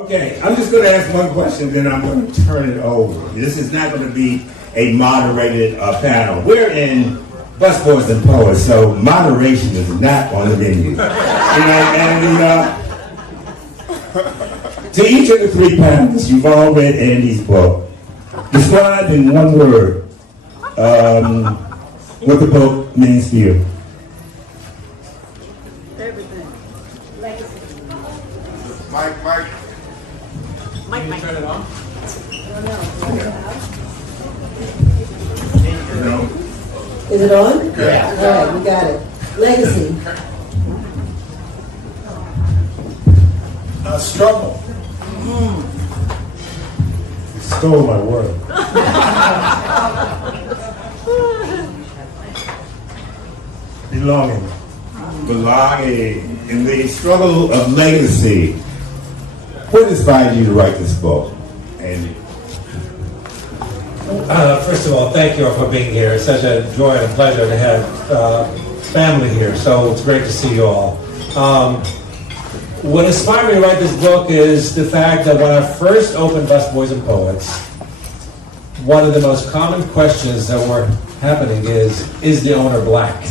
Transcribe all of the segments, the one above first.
Okay, I'm just going to ask one question, then I'm going to turn it over. This is not going to be a moderated panel. We're in Busboys and Poets, so moderation is not on the menu. To each of the three panelists, you've all read Andy's book. Describe in one word what the book means to you. Everything. Legacy. Mike. Can you turn it on? No. Is it on? Yeah. All right, we got it. Legacy. Struggle. You stole my word. Belonging. Belonging. In the struggle of legacy, what inspired you to write this book, Andy? First of all, thank you all for being here. It's such a joy and a pleasure to have family here, so it's great to see you all. What inspired me to write this book is the fact that when I first opened Busboys and Poets, one of the most common questions that were happening is the owner black?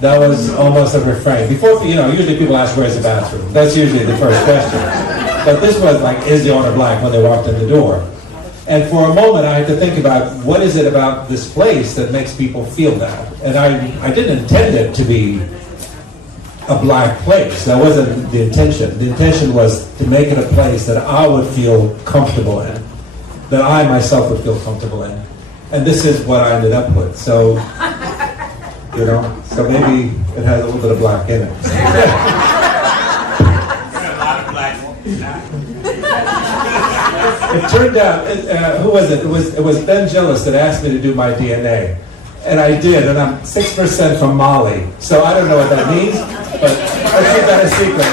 That was almost a refrain. Before, usually people ask, where's the bathroom? That's usually the first question. But this was like, is the owner black when they walked in the door? And for a moment, I had to think about what is it about this place that makes people feel that? And I didn't intend it to be a black place. That wasn't the intention. The intention was to make it a place that I would feel comfortable in, that I myself would feel comfortable in. And this is what I ended up with. So, so maybe it has a little bit of black in it. It turned out, who was it? It was Ben Gillis that asked me to do my DNA. And I did, and I'm 6% from Mali. So I don't know what that means, but let's keep that a secret.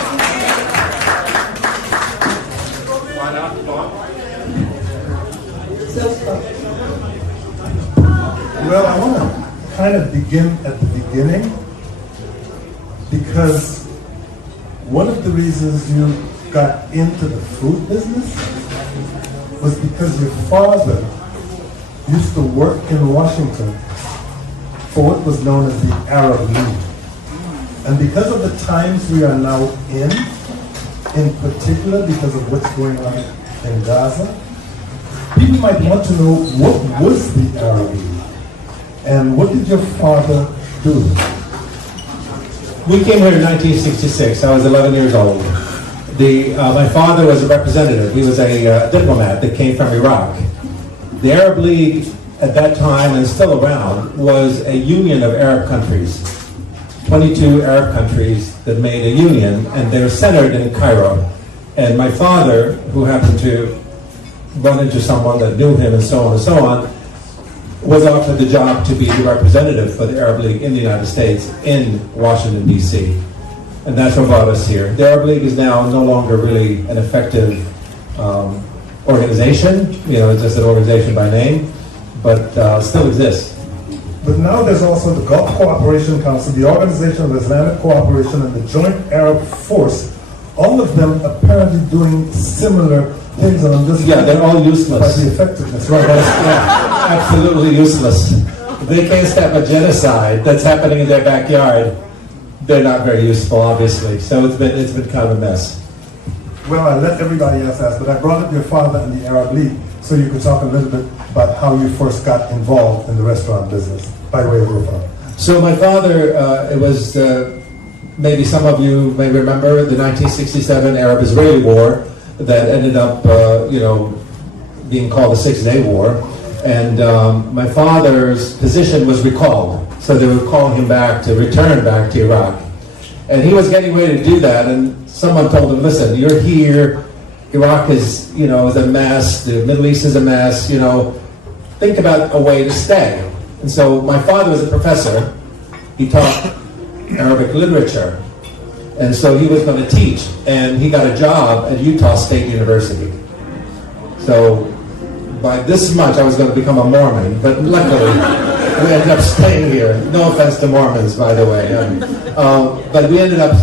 Why not? Well, I want to kind of begin at the beginning, because one of the reasons you got into the food business was because your father used to work in Washington for what was known as the Arab League. And because of the times we are now in particular because of what's going on in Gaza, people might want to know, what was the Arab League? And what did your father do? We came here in 1966. I was 11 years old. My father was a representative. He was a diplomat that came from Iraq. The Arab League at that time, and still around, was a union of Arab countries. 22 Arab countries that made a union, and they were centered in Cairo. And my father, who happened to run into someone that knew him and so on, was offered the job to be the representative for the Arab League in the United States in Washington, D.C. And that's what brought us here. The Arab League is now no longer really an effective organization. It's just an organization by name, but still exists. But now there's also the Gulf Cooperation Council, the Organization of Islamic Cooperation, and the Joint Arab Force, all of them apparently doing similar things. And I'm just they're all useless. By the effectiveness, right? Absolutely useless. They can't stop a genocide that's happening in their backyard. They're not very useful, obviously. So it's been kind of a mess. Well, I let everybody else ask, but I brought up your father in the Arab League so you could talk a little bit about how you first got involved in the restaurant business, by way of your father. So my father, it was, maybe some of you may remember, the 1967 Arab-Israeli War that ended up, being called the Six-Day War. And my father's position was recalled. So they would call him back to return back to Iraq. And he was getting ready to do that, and someone told him, listen, you're here, Iraq is, is a mess, the Middle East is a mess, think about a way to stay. And so my father was a professor. He taught Arabic literature. And so he was going to teach, and he got a job at Utah State University. So by this much, I was going to become a Mormon, but luckily, we ended up staying here. No offense to Mormons, by the way. But we ended up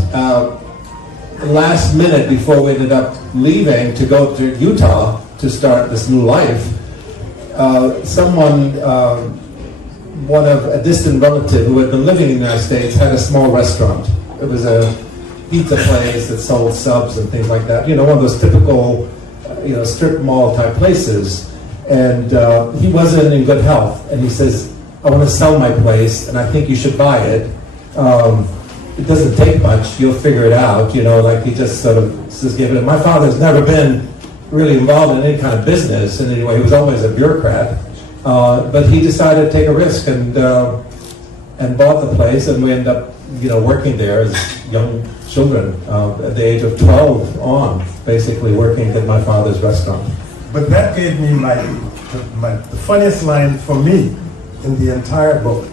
last minute, before we ended up leaving to go to Utah to start this new life, one of a distant relative who had been living in the United States had a small restaurant. It was a pizza place that sold subs and things like that. You know, one of those typical, strip mall type places. And he wasn't in good health. And he says, I want to sell my place, and I think you should buy it. It doesn't take much. You'll figure it out. He just sort of says, give it. My father's never been really involved in any kind of business in any way. He was always a bureaucrat. But he decided to take a risk and bought the place, and we ended up, working there as young children at the age of 12 on, basically working at my father's restaurant. But that gave me the funniest line for me in the entire book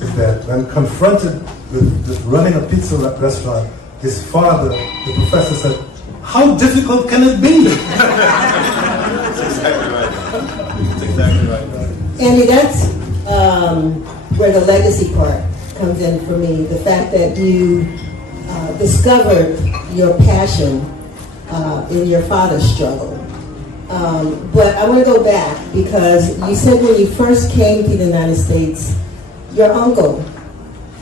is that when confronted with running a pizza restaurant, his father, the professor, said, "How difficult can it be?" That's exactly right. That's exactly right. Andy, that's where the legacy part comes in for me. The fact that you discovered your passion in your father's struggle. But I want to go back because you said when you first came to the United States, your uncle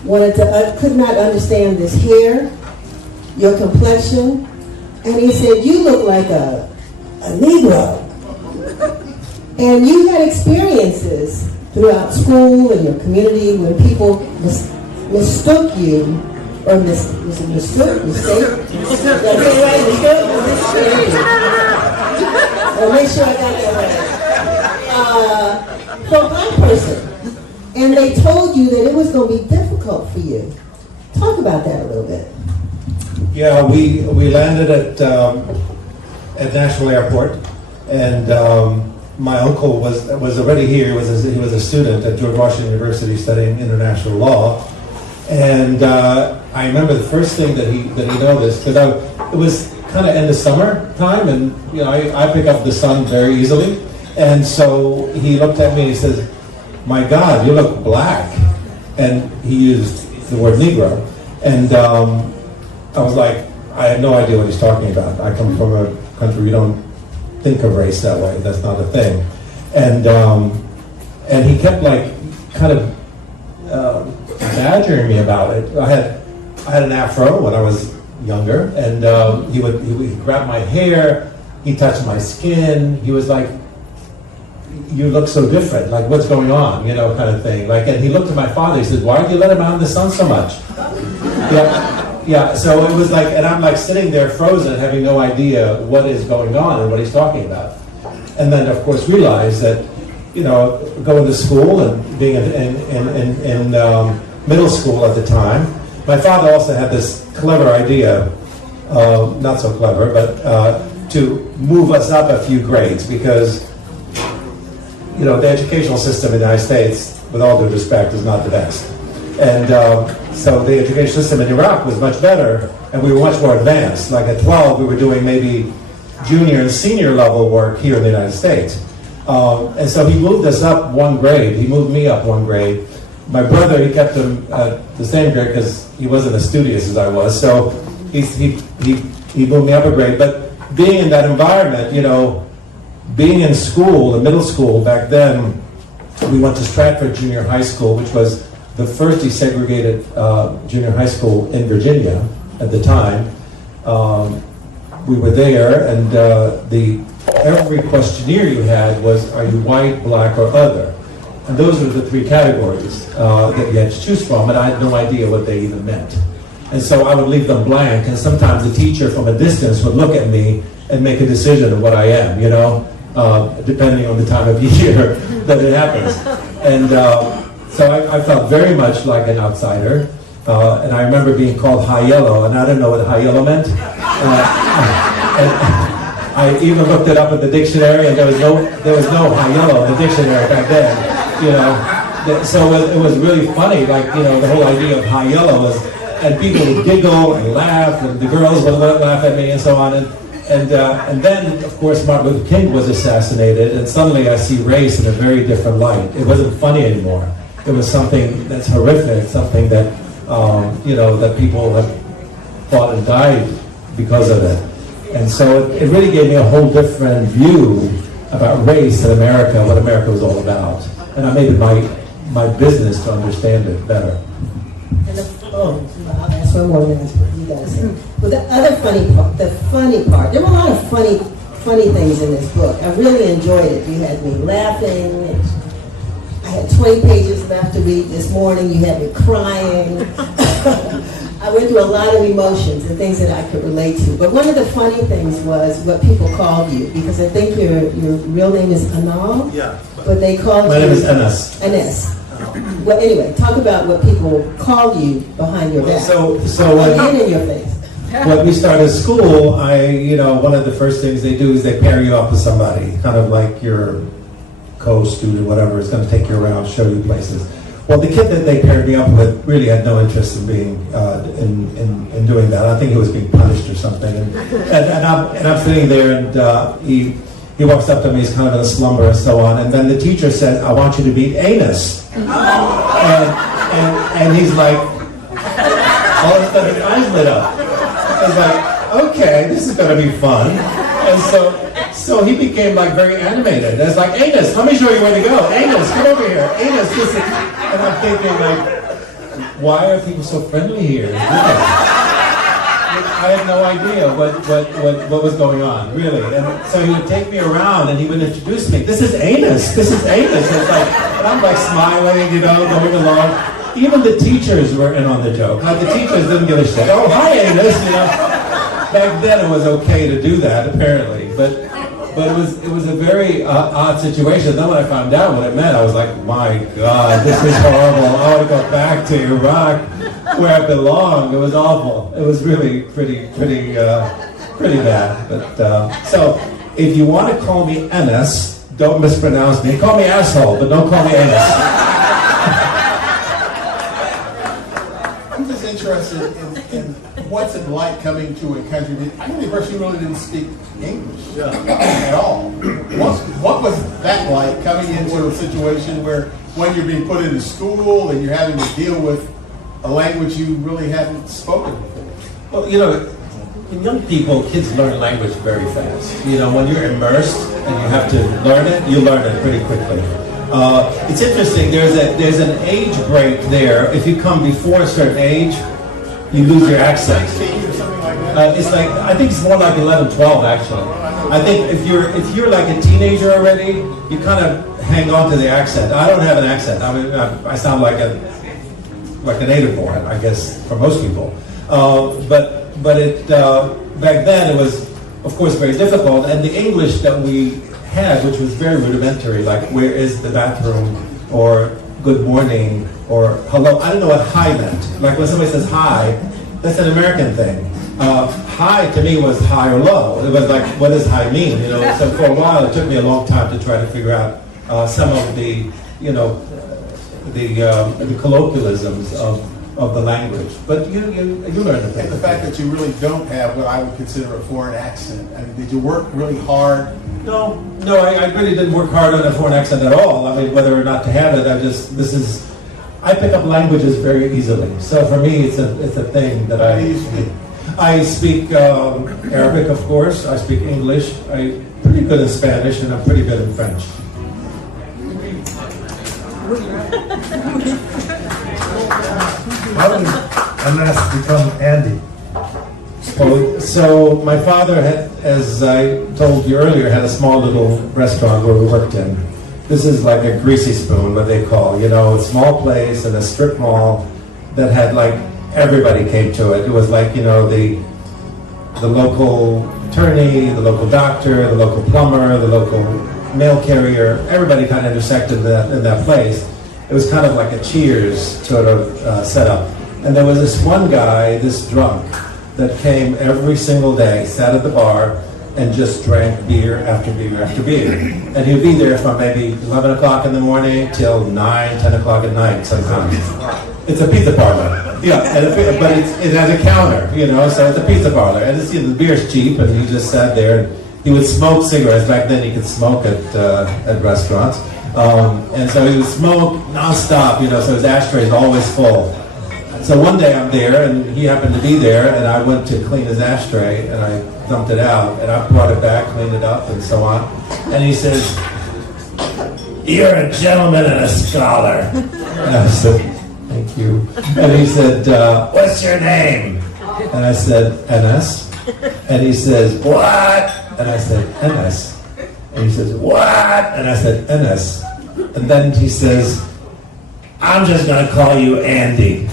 could not understand this hair, your complexion, and he said, you look like a Negro. And you had experiences throughout school and your community when people mistook you, or mistook? I'll make sure I got that right. For a black person. And they told you that it was going to be difficult for you. Talk about that a little bit. Yeah, we landed at Nashville Airport, and my uncle was already here. He was a student at George Washington University studying international law, and I remember the first thing that he noticed, because it was kind of end of summer time, and I pick up the sun very easily, and so he looked at me and he says, "My God, you look black," and he used the word Negro, and I was like, I had no idea what he's talking about. I come from a country we don't think of race that way. That's not a thing. And he kept kind of badgering me about it. I had an afro when I was younger, and he would grab my hair, he touched my skin. He was like, "You look so different. Like, what's going on?" Kind of thing. And he looked at my father. He said, "Why do you let him out in the sun so much?" Yeah, so it was and I'm sitting there frozen, having no idea what is going on and what he's talking about. And then, of course, realized that, going to school and being in middle school at the time, my father also had this clever idea, not so clever, but to move us up a few grades because, the educational system in the United States, with all due respect, is not the best. And so the education system in Iraq was much better, and we were much more advanced. At 12, we were doing maybe junior and senior level work here in the United States. And so he moved us up one grade. He moved me up one grade. My brother, he kept him at the same grade because he wasn't as studious as I was. So he moved me up a grade. But being in that environment, being in school, the middle school back then, we went to Stratford Junior High School, which was the first desegregated junior high school in Virginia at the time. We were there, and every questionnaire you had was, are you white, black, or other? And those were the three categories that you had to choose from, and I had no idea what they even meant. And so I would leave them blank, and sometimes the teacher from a distance would look at me and make a decision of what I am, depending on the time of year that it happens. And so I felt very much like an outsider, and I remember being called high yellow, and I didn't know what high yellow meant. And I even looked it up in the dictionary, and there was no high yellow in the dictionary back then. So it was really funny, the whole idea of high yellow was, and people would giggle and laugh, and the girls would laugh at me, and so on. And then, of course, Martin Luther King was assassinated, and suddenly I see race in a very different light. It wasn't funny anymore. It was something that's horrific, something that, that people have fought and died because of it. And so it really gave me a whole different view about race in America, what America was all about. And I made it my business to understand it better. And I'll ask one more minute for you guys. But the other funny part, there were a lot of funny things in this book. I really enjoyed it. You had me laughing. I had 20 pages left to read this morning. You had me crying. I went through a lot of emotions and things that I could relate to. But one of the funny things was what people called you, because I think your real name is Anal. Yeah. But they called you... My name is Enes. Enes. Well, anyway, talk about what people called you behind your back. So and in your face. when we started school, one of the first things they do is they pair you up with somebody, kind of like your co-student, whatever, is going to take you around, show you places. Well, the kid that they paired me up with really had no interest in being in doing that. I think he was being punished or something. And I'm sitting there, and he walks up to me. He's kind of in a slumber and so on. And then the teacher said, "I want you to be Anus." And he's like, all of a sudden his eyes lit up. I was like, okay, this is going to be fun. And so he became like very animated. It's like, Anus, let me show you where to go. Anus, come over here. Anus, listen. And I'm thinking like, why are people so friendly here? I had no idea what was going on, really. And so he would take me around and he would introduce me. This is Anus. This is Anus. And I'm like smiling, going along. Even the teachers were in on the joke. Like the teachers didn't give a shit. Oh, hi, Anus. Back then it was okay to do that, apparently. But it was a very odd situation. Then when I found out what it meant, I was like, my God, this is horrible. I want to go back to Iraq, where I belong. It was awful. It was really pretty bad. But so, if you want to call me Enes, don't mispronounce me. Call me asshole, but don't call me Enes. I'm just interested in what's it like coming to a country that I think first you really didn't speak English at all. What was that like coming into a situation where when you're being put into school and you're having to deal with a language you really hadn't spoken before? Well, in young people, kids learn language very fast. When you're immersed and you have to learn it, you learn it pretty quickly. It's interesting, there's an age break there. If you come before a certain age, you lose your accent. 16 or something like that? It's like, I think it's more like 11, 12 actually. I think if you're like a teenager already, you kind of hang on to the accent. I don't have an accent. I mean, I sound like a native born, I guess, for most people. But it back then it was, of course, very difficult. And the English that we had, which was very rudimentary, like where is the bathroom, or good morning, or hello. I don't know what hi meant. Like when somebody says hi, that's an American thing. Hi to me was high or low. It was like, what does hi mean? So for a while it took me a long time to try to figure out some of the colloquialisms of the language. But you learn the thing. And the fact that you really don't have what I would consider a foreign accent. I mean, did you work really hard? No, I really didn't work hard on a foreign accent at all. I mean, whether or not to have it, I pick up languages very easily. So for me, it's a thing that I speak Arabic, of course. I speak English. I'm pretty good in Spanish, and I'm pretty good in French. How did Enes become Andy? Well, so my father had, as I told you earlier, had a small little restaurant where we worked in. This is like a greasy spoon, what they call, a small place in a strip mall that had like, everybody came to it. It was like, the local attorney, the local doctor, the local plumber, the local mail carrier, everybody kind of intersected in that place. It was kind of like a Cheers sort of setup. And there was this one guy, this drunk, that came every single day, sat at the bar, and just drank beer after beer after beer. And he'd be there from maybe 11 o'clock in the morning till 9, 10 o'clock at night sometimes. It's a pizza parlor. Yeah, but it has a counter, so it's a pizza parlor. And the beer's cheap, and he just sat there. And he would smoke cigarettes. Back then you could smoke at restaurants. And so he would smoke nonstop, so his ashtray is always full. So one day I'm there, and he happened to be there, and I went to clean his ashtray, and I dumped it out, and I brought it back, cleaned it up, and so on. And he says, "You're a gentleman and a scholar." And I said, "Thank you." And he said, "What's your name?" And I said, "NS." And he says, "What?" And I said, "NS." And he says, "What?" And I said, "NS." And then he says, "I'm just going to call you Andy."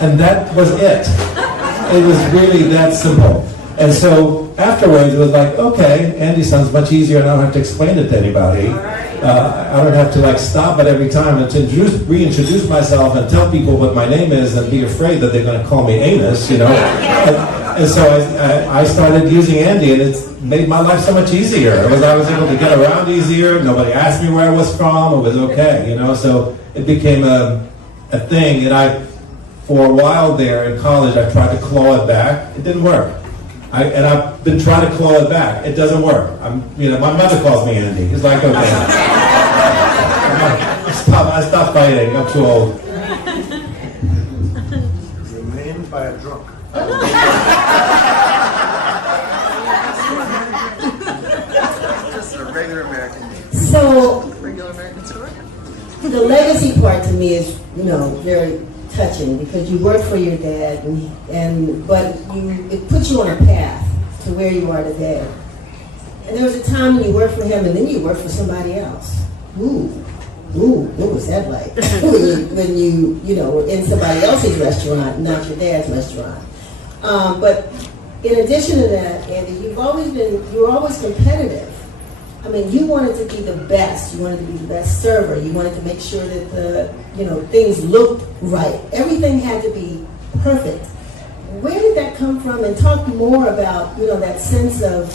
And that was it. It was really that simple. And so afterwards, it was like, okay, Andy sounds much easier, and I don't have to explain it to anybody. I don't have to like stop it every time and to reintroduce myself and tell people what my name is and be afraid that they're going to call me Amos, you know. And so I started using Andy, and it's made my life so much easier. I was able to get around easier. Nobody asked me where I was from. It was okay, you know. So it became a thing. And for a while there in college, I tried to claw it back. It didn't work. And I've been trying to claw it back. It doesn't work. My mother calls me Andy. It's like, okay. I stopped fighting. I'm too old. You're named by a drunk. Just a regular American name. So Regular American story? the legacy part to me is, very touching because you work for your dad, but it puts you on a path to where you are today. And there was a time when you worked for him, and then you worked for somebody else. Ooh, what was that like? when you were in somebody else's restaurant, not your dad's restaurant. But in addition to that, Andy, you were always competitive. I mean, you wanted to be the best. You wanted to be the best server. You wanted to make sure that things looked right. Everything had to be perfect. Where did that come from? And talk more about, that sense of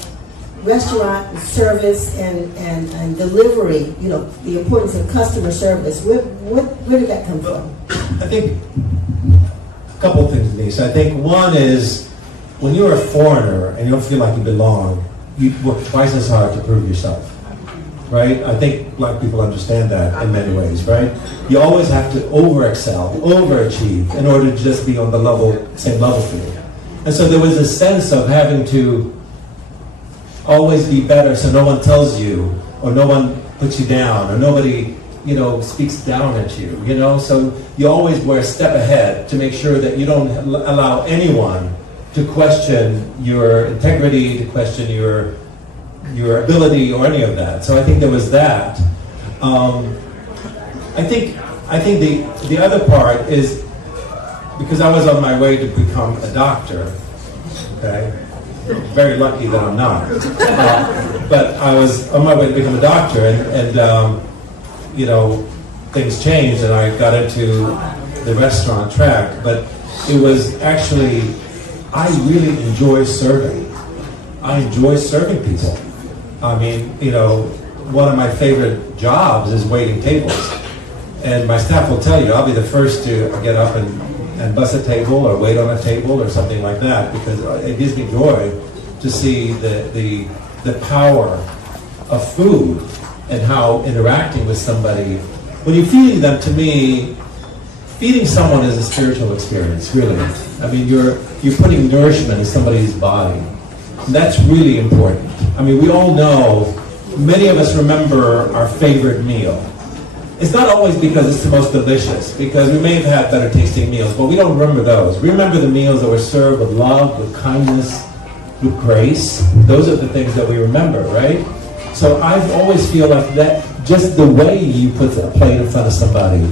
restaurant service and delivery, the importance of customer service. Where did that come from? I think a couple of things, Denise. I think one is when you're a foreigner and you don't feel like you belong, you work twice as hard to prove yourself, right? I think black people understand that in many ways, right? You always have to over-excel, overachieve in order to just be on the same level for you. And so there was a sense of having to always be better so no one tells you, or no one puts you down, or nobody, speaks down at you, So you always were a step ahead to make sure that you don't allow anyone to question your integrity, to question your ability, or any of that. So I think there was that. I think the other part is because I was on my way to become a doctor. Okay, very lucky that I'm not. But I was on my way to become a doctor, and things changed, and I got into the restaurant track. But it was actually, I really enjoy serving. I enjoy serving people. I mean, one of my favorite jobs is waiting tables. And my staff will tell you, I'll be the first to get up and bus a table or wait on a table or something like that, because it gives me joy to see the power of food and how interacting with somebody, when you're feeding them, to me, feeding someone is a spiritual experience, really. I mean, you're putting nourishment in somebody's body. And that's really important. I mean, we all know, many of us remember our favorite meal. It's not always because it's the most delicious, because we may have had better tasting meals, but we don't remember those. We remember the meals that were served with love, with kindness, with grace. Those are the things that we remember, right? So I always feel like that, just the way you put a plate in front of somebody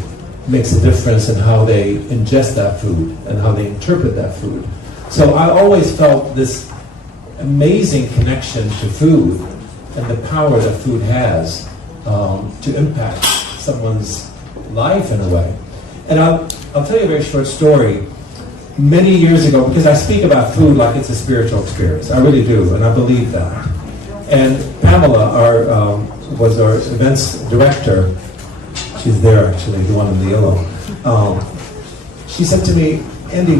makes a difference in how they ingest that food and how they interpret that food. So I always felt this amazing connection to food and the power that food has to impact someone's life in a way. And I'll tell you a very short story. Many years ago, because I speak about food like it's a spiritual experience, I really do, and I believe that. And Pamela, was our events director. She's there actually, the one in the yellow. She said to me, Andy,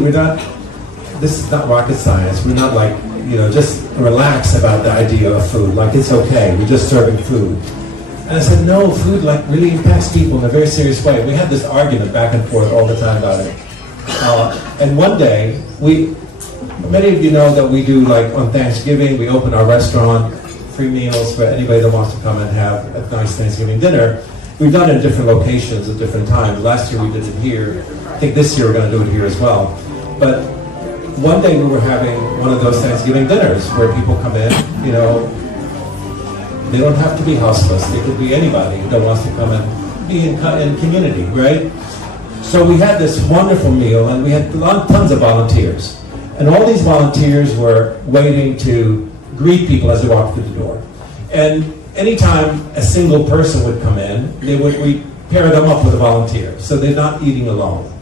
this is not rocket science. We're not just relax about the idea of food. Like, it's okay. We're just serving food. And I said, no, food like really impacts people in a very serious way. We had this argument back and forth all the time about it. And one day, many of you know that we do, like on Thanksgiving, we open our restaurant, free meals for anybody that wants to come and have a nice Thanksgiving dinner. We've done it in different locations at different times. Last year we did it here. I think this year we're going to do it here as well. But one day we were having one of those Thanksgiving dinners where people come in, you know, they don't have to be houseless. They could be anybody that wants to come and be in community, right? So we had this wonderful meal, and we had tons of volunteers. And all these volunteers were waiting to greet people as they walked through the door. And anytime a single person would come in, we'd pair them up with a volunteer, so they're not eating alone.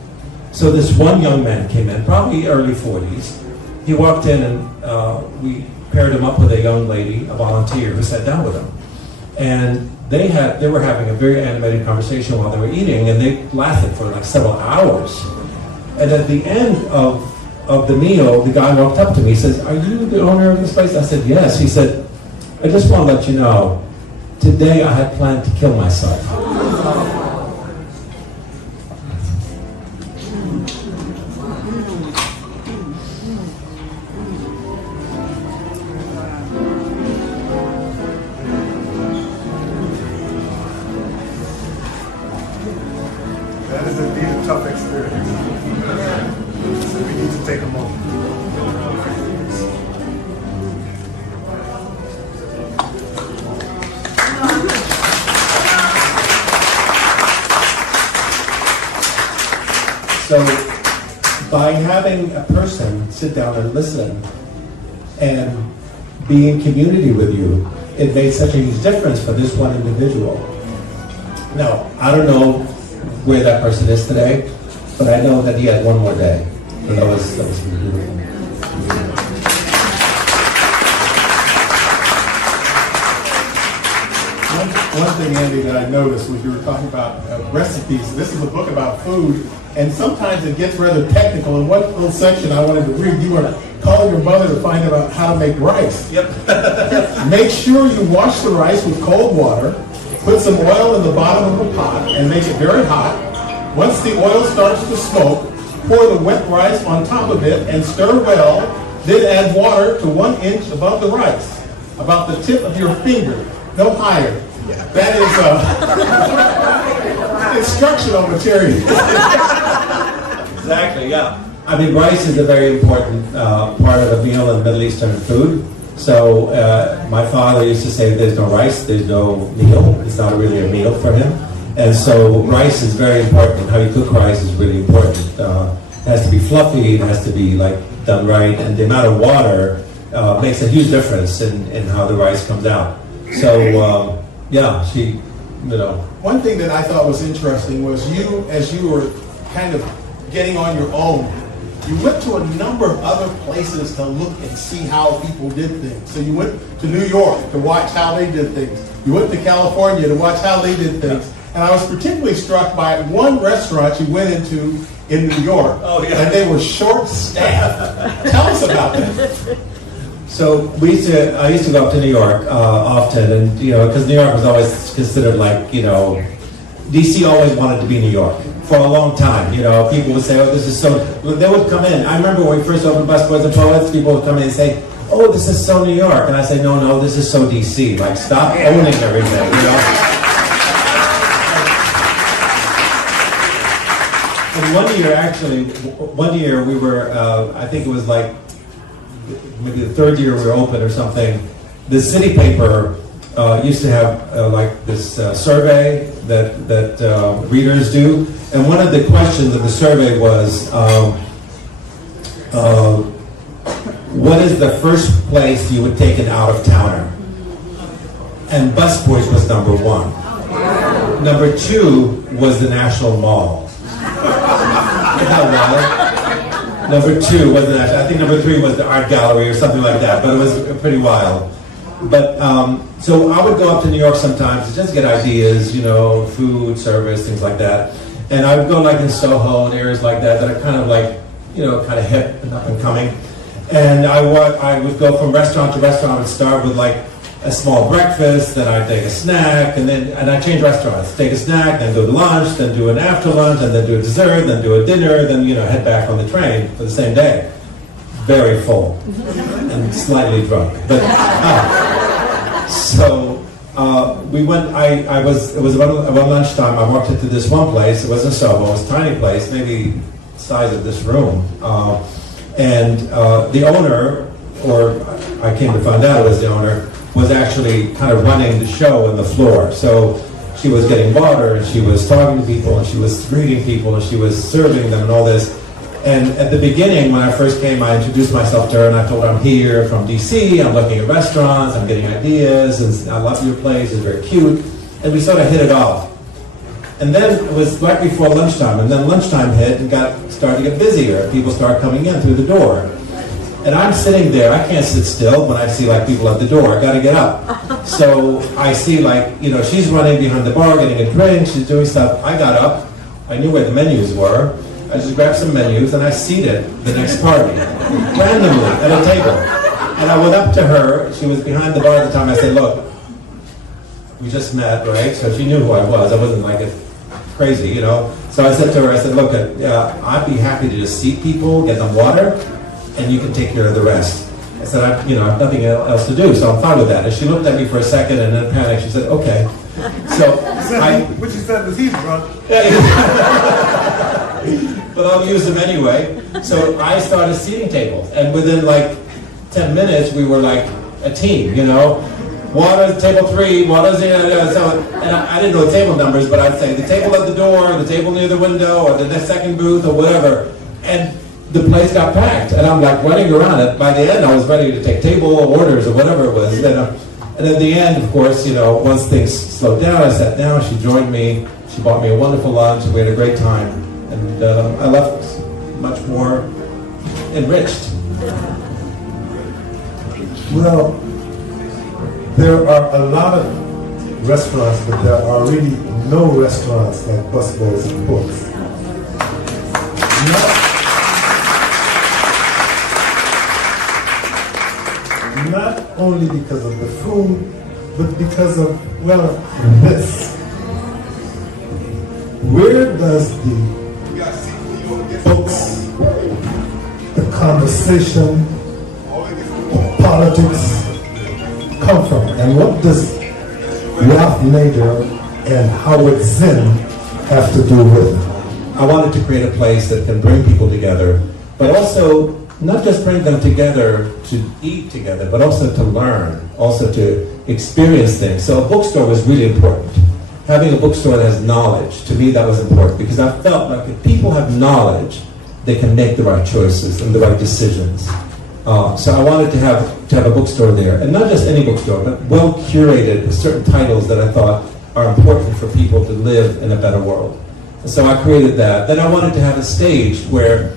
So this one young man came in, probably early 40s. He walked in, and we paired him up with a young lady, a volunteer, who sat down with him. And they were having a very animated conversation while they were eating, and they lasted for like several hours. And at the end of the meal, the guy walked up to me. He says, "Are you the owner of this place?" I said, "Yes." He said, "I just want to let you know, today I had planned to kill myself." That is indeed a tough experience. So we need to take a moment. So by having a person sit down and listen and be in community with you, it made such a huge difference for this one individual. Now, I don't know where that person is today, but I know that he had one more day. And that was beautiful. One thing, Andy, that I noticed was you were talking about recipes. This is a book about food, and sometimes it gets rather technical. In one little section I wanted to read, you were calling your mother to find out how to make rice. Yep. Make sure you wash the rice with cold water, put some oil in the bottom of the pot, and make it very hot. Once the oil starts to smoke, pour the wet rice on top of it and stir well, then add water to 1 inch above the rice, about the tip of your finger, no higher. That is instructional material. Exactly, yeah. I mean, rice is a very important part of a meal in Middle Eastern food. So my father used to say, if there's no rice, there's no meal. It's not really a meal for him. And so rice is very important. How you cook rice is really important. It has to be fluffy, it has to be like done right, and the amount of water makes a huge difference in how the rice comes out. So yeah, One thing that I thought was interesting was you, as you were kind of getting on your own, you went to a number of other places to look and see how people did things. So you went to New York to watch how they did things. You went to California to watch how they did things. And I was particularly struck by one restaurant you went into in New York. Oh, yeah. And they were short-staffed. Tell us about that. So I used to go up to New York often, and because New York was always considered like, DC always wanted to be New York for a long time. People would say, "Oh, this is so." They would come in. I remember when we first opened Busboys and Poets, people would come in and say, "Oh, this is so New York," and I say, "No, this is so DC. Like, stop owning everything." And one year we were, I think it was like maybe the third year we were open or something. The city paper used to have like this survey that readers do, and one of the questions of the survey was, what is the first place you would take an out-of-towner? And Busboys was number 1. Number 2 was the National Mall. Isn't that wild? Number 2 was the National. I think number 3 was the Art Gallery or something like that, but it was pretty wild. But so I would go up to New York sometimes to just get ideas, food, service, things like that. And I would go like in Soho and areas like that are kind of like, kind of hip and up and coming. And I would go from restaurant to restaurant. I would start with like a small breakfast, then I'd take a snack, and I'd change restaurants. Take a snack, then go to lunch, then do an after lunch, and then do a dessert, then do a dinner, then head back on the train for the same day. Very full and slightly drunk. But we went. It was about lunchtime. I walked into this one place. It wasn't a Soho. It was a tiny place, maybe the size of this room. And the owner, or I came to find out it was the owner, was actually kind of running the show on the floor. So she was getting water, and she was talking to people, and she was greeting people, and she was serving them and all this. And at the beginning, when I first came, I introduced myself to her, and I told her I'm here from DC, I'm looking at restaurants, I'm getting ideas, and I love your place, it's very cute. And we sort of hit it off. And then it was right before lunchtime, and then lunchtime hit and started to get busier. People started coming in through the door. And I'm sitting there, I can't sit still when I see people at the door, I gotta get up. So I see she's running behind the bar, getting a drink, she's doing stuff. I got up, I knew where the menus were. I just grabbed some menus and I seated the next party, randomly, at a table. And I went up to her, she was behind the bar at the time, I said, look, we just met, right? So she knew who I was, I wasn't crazy, So I said to her, look, I'd be happy to just seat people, get them water, and you can take care of the rest. I said, I have nothing else to do, so I'm fine with that. And she looked at me for a second and then panicked, she said, okay. So What you said was he's drunk. But I'll use them anyway. So I started seating tables, and within 10 minutes we were a team, Water, table 3, water's and I didn't know table numbers, but I'd say the table at the door, the table near the window, or the second booth, or whatever. And the place got packed, and I'm running around it. By the end, I was ready to take table orders or whatever it was. And at the end, of course, once things slowed down, I sat down. She joined me. She bought me a wonderful lunch, and we had a great time. And I left much more enriched. Well, there are a lot of restaurants, but there are really no restaurants like Busboys and Poets. Not only because of the food, but because of, this. Where does the books, the conversation, the politics come from? And what does Ralph Nader and Howard Zinn have to do with it? I wanted to create a place that can bring people together, but also not just bring them together to eat together, but also to learn, also to experience things. So a bookstore was really important. Having a bookstore that has knowledge, to me that was important, because I felt like if people have knowledge, they can make the right choices and the right decisions. So I wanted to have a bookstore there, and not just any bookstore, but well curated with certain titles that I thought are important for people to live in a better world. And so I created that. Then I wanted to have a stage where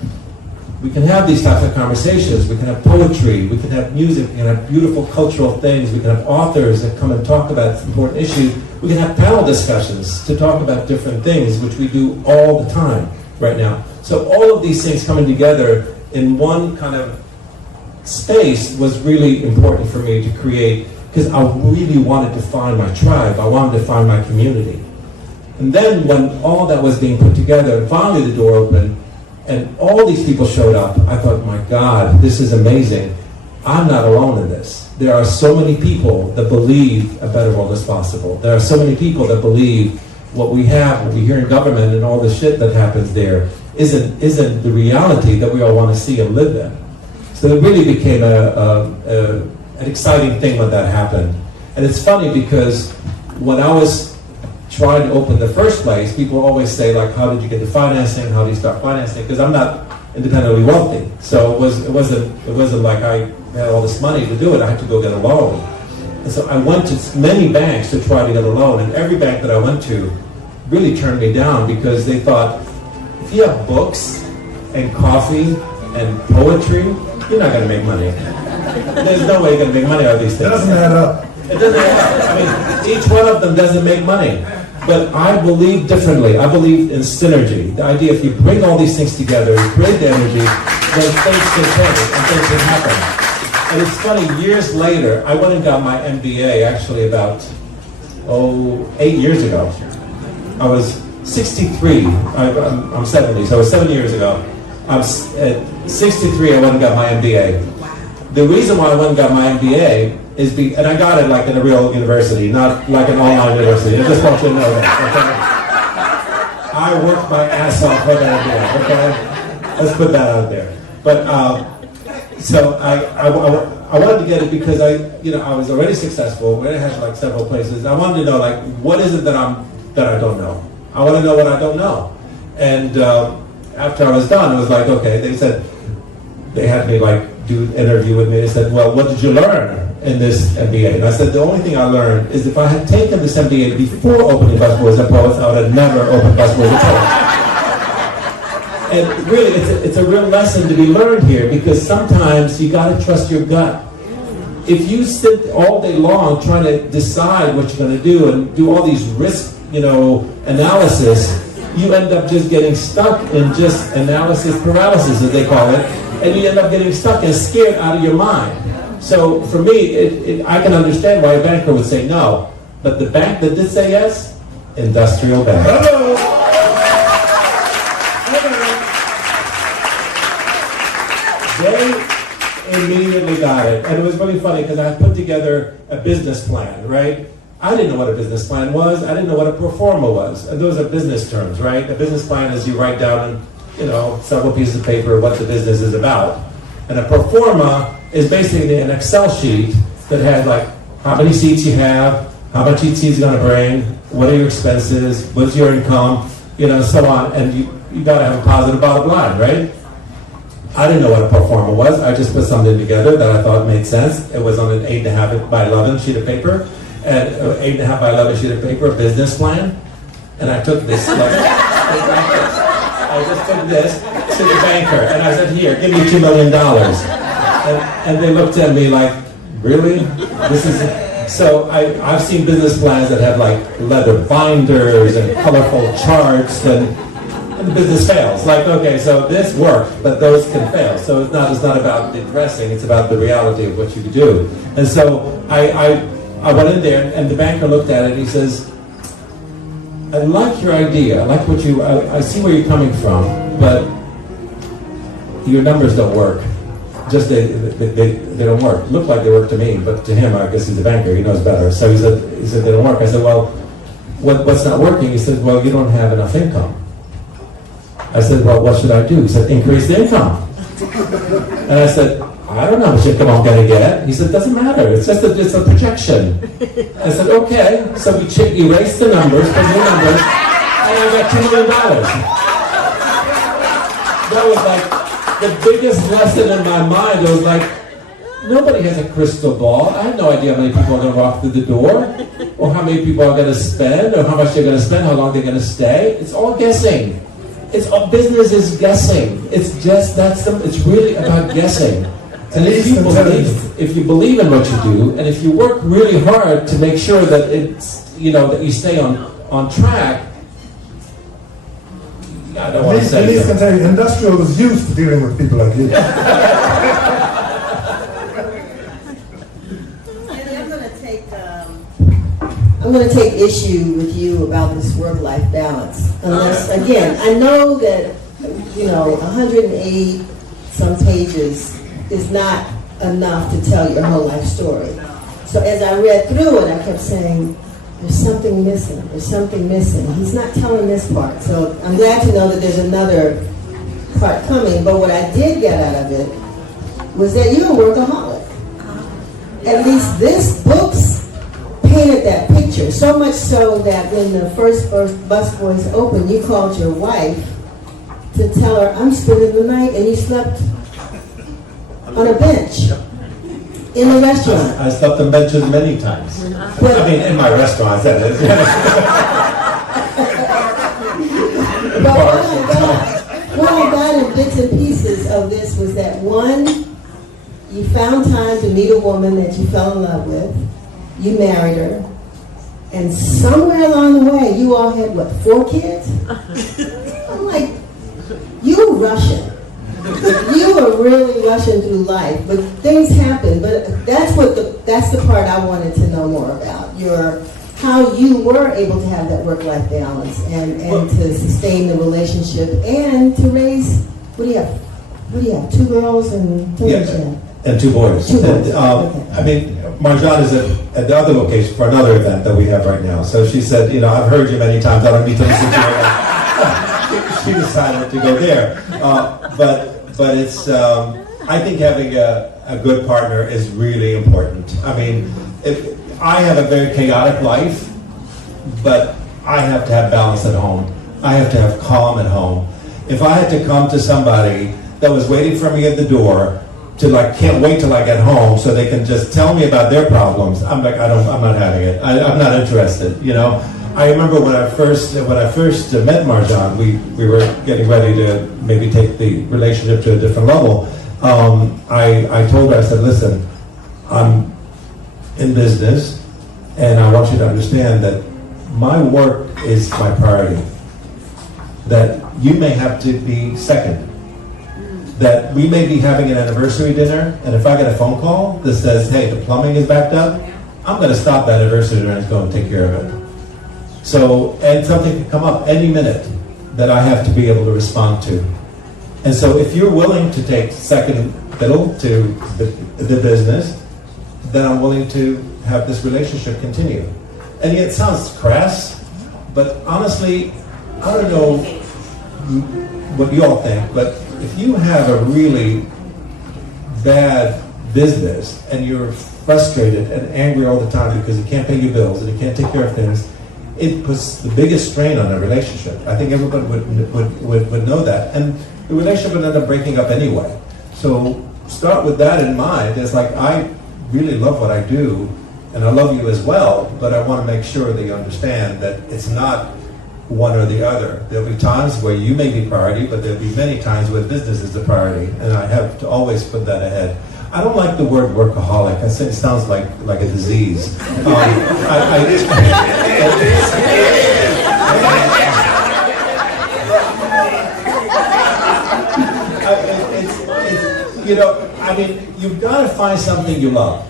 we can have these types of conversations. We can have poetry, we can have music, we can have beautiful cultural things, we can have authors that come and talk about important issues. We can have panel discussions to talk about different things, which we do all the time right now. So all of these things coming together in one kind of space was really important for me to create, because I really wanted to find my tribe, I wanted to find my community. And then when all that was being put together, finally the door opened, and all these people showed up, I thought, my God, this is amazing. I'm not alone in this. There are so many people that believe a better world is possible. There are so many people that believe what we have, what we hear in government and all the shit that happens there isn't the reality that we all want to see and live in. So it really became an exciting thing when that happened. And it's funny because when I was trying to open the first place, people always say, how did you get the financing? How do you start financing? Because I'm not independently wealthy. So it wasn't like I had all this money to do it. I had to go get a loan. And so I went to many banks to try to get a loan, and every bank that I went to really turned me down because they thought, if you have books and coffee and poetry, you're not going to make money. There's no way you're going to make money out of these things. It doesn't add up. It doesn't add up. I mean, each one of them doesn't make money. But I believe differently. I believe in synergy. The idea, if you bring all these things together, you create the energy, then things can change and things can happen. And it's funny, years later, I went and got my MBA actually about, 8 years ago. I was 63, I'm 70, so it was 7 years ago. At 63, I went and got my MBA. The reason why I went and got my MBA is, and I got it like in a real university, not like an online university. I just want you to know that, okay? I worked my ass off for that MBA, okay? Let's put that out there. But, so I wanted to get it because I was already successful. We had like several places. I wanted to know like what is it that I don't know. I want to know what I don't know. And after I was done, it was like okay. They had me like do an interview with me. They said, well, what did you learn in this MBA? And I said the only thing I learned is if I had taken this MBA before opening Busboys and Poets, I would have never opened Busboys and Poets. And really, it's a real lesson to be learned here because sometimes you got to trust your gut. If you sit all day long trying to decide what you're going to do and do all these risk, analysis, you end up just getting stuck in just analysis paralysis, as they call it, and you end up getting stuck and scared out of your mind. So for me, I can understand why a banker would say no, but the bank that did say yes, Industrial Bank. Hello. They immediately got it. And it was really funny because I put together a business plan, right? I didn't know what a business plan was. I didn't know what a pro forma was. And those are business terms, right? A business plan is you write down in, several pieces of paper what the business is about. And a pro forma is basically an Excel sheet that has like how many seats you have, how much each seat's going to bring, what are your expenses, what's your income, so on. And you got to have a positive bottom line, right? I didn't know what a pro forma was. I just put something together that I thought made sense. It was on an 8.5 by 11 sheet of paper, and 8.5 by 11 sheet of paper, a business plan. And I took this, I just took this to the banker, and I said, "Here, give me $2 million." And they looked at me like, "Really? This is?" So I've seen business plans that have like leather binders and colorful charts and the business fails. Like, okay, so this worked, but those can fail. So it's not about the dressing, it's about the reality of what you do. And so I went in there, and the banker looked at it, and he says, I like your idea, I like what I see where you're coming from, but your numbers don't work. Just they don't work. Look like they work to me, but to him, I guess he's a banker, he knows better. So he said they don't work. I said, well, what's not working? He said, well, you don't have enough income. I said, well, what should I do? He said, increase the income. And I said, I don't know how much income I'm going to get. He said, doesn't matter. It's just it's a projection. I said, okay. So we erased the numbers, put new numbers, and I got $2 million. That was like the biggest lesson in my mind. It was like, nobody has a crystal ball. I have no idea how many people are going to walk through the door, or how many people are going to spend, or how much they're going to spend, how long they're going to stay. It's all guessing. Business is guessing. It's really about guessing. And if you believe in what you do, and if you work really hard to make sure that that you stay on track, I don't want to say. Denise can tell you, industrial is used to dealing with people like you. I'm going to take issue with you about this work-life balance. Unless, again, I know that 108 some pages is not enough to tell your whole life story. So as I read through it, I kept saying, there's something missing. There's something missing. He's not telling this part. So I'm glad to know that there's another part coming. But what I did get out of it was that you're a workaholic. At least this book's painted that picture, so much so that when the first Busboys opened, you called your wife to tell her, I'm spending the night, and you slept on a bench in the restaurant. I slept on benches many times. In my restaurant, that is. But what I got in bits and pieces of this was that, one, you found time to meet a woman that you fell in love with. You married her, and somewhere along the way, you all had, 4 kids? I'm like, you're Russian. You are really rushing through life, but things happen. But that's the part I wanted to know more about. How you were able to have that work-life balance and to sustain the relationship and to raise. What do you have? 2 girls and 2 boys. And 2 boys. 2 boys. And, Okay. I mean, Marjan is at the other location for another event that we have right now. So she said, I've heard you many times. I don't need to listen to you. She decided to go there. But it's. I think having a good partner is really important. I mean, I have a very chaotic life, but I have to have balance at home. I have to have calm at home. If I had to come to somebody that was waiting for me at the door to can't wait till I get home so they can just tell me about their problems, I'm like, I'm not having it. I'm not interested. I remember when I first met Marjan, we were getting ready to maybe take the relationship to a different level. I told her, I said, listen, I'm in business, and I want you to understand that my work is my priority. That you may have to be second. That we may be having an anniversary dinner, and if I get a phone call that says, hey, the plumbing is backed up, I'm going to stop that anniversary dinner and go and take care of it. So, and something can come up any minute that I have to be able to respond to. And so if you're willing to take second fiddle to the business, then I'm willing to have this relationship continue. And it sounds crass, but honestly, I don't know what you all think, but if you have a really bad business and you're frustrated and angry all the time because you can't pay your bills and you can't take care of things, it puts the biggest strain on the relationship. I think everybody would know that. And the relationship would end up breaking up anyway. So start with that in mind. It's like, I really love what I do, and I love you as well, but I want to make sure that you understand that it's not one or the other. There'll be times where you may be priority, but there'll be many times where business is the priority, and I have to always put that ahead. I don't like the word workaholic. I say it sounds like a disease. You've got to find something you love.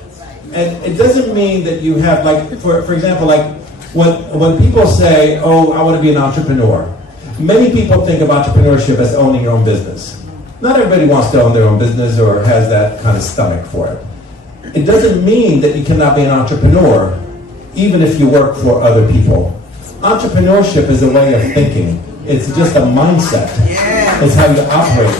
And it doesn't mean that you have, for example, when people say, oh, I want to be an entrepreneur, many people think of entrepreneurship as owning your own business. Not everybody wants to own their own business or has that kind of stomach for it. It doesn't mean that you cannot be an entrepreneur, even if you work for other people. Entrepreneurship is a way of thinking. It's just a mindset. It's how you operate.